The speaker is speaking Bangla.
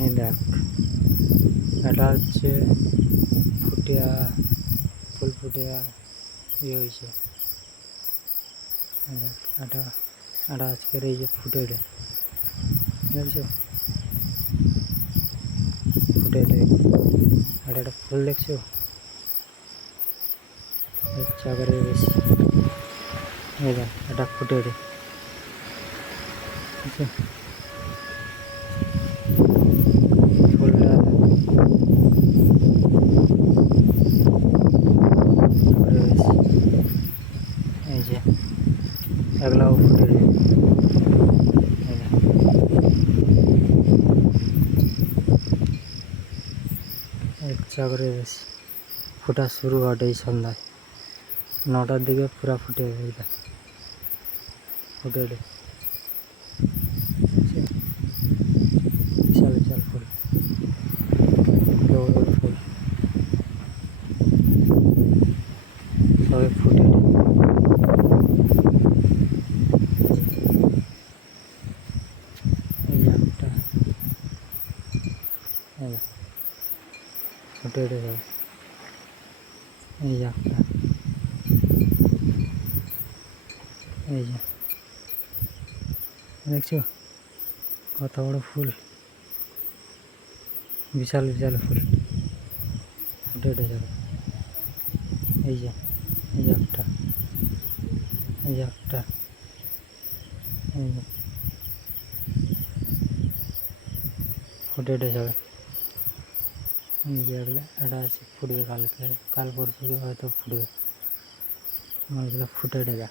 এই দেখ, এটা হচ্ছে ফুটিয়া ফুল ফুটিয়া হয়েছে। দেখ এটা এটা আজকের এই যে ফুটেছে, দেখছো ফুটেছে, এটা একটা ফুল দেখছো, ইচ্ছা করে বেশি। এই দেখ এটা ফুটেছে, বুঝছো ফুলটা এই যে এগুলাও ফুটেছে। ইচ্ছা করে বেশি ফোটা শুরু ঘটে এই সন্ধ্যায় 9টার দিকে পুরা ফুটে যাবে, ফুটে বিশাল বিশাল ফুল, বড় বড় ফুল সবাই ফুটে। এই একটা ফুটে যাবে, এই একটা এই যে দেখছো কত বড় ফুল, বিশাল বিশাল ফুল ফুটে যাবে। এই যে এই একটা এই একটা এই যে ফুটে যাবে। এই যে এটা আছে ফুটবে কালকে, কাল পরশু হয়তো ফুটবে, এগুলো ফুটে যা।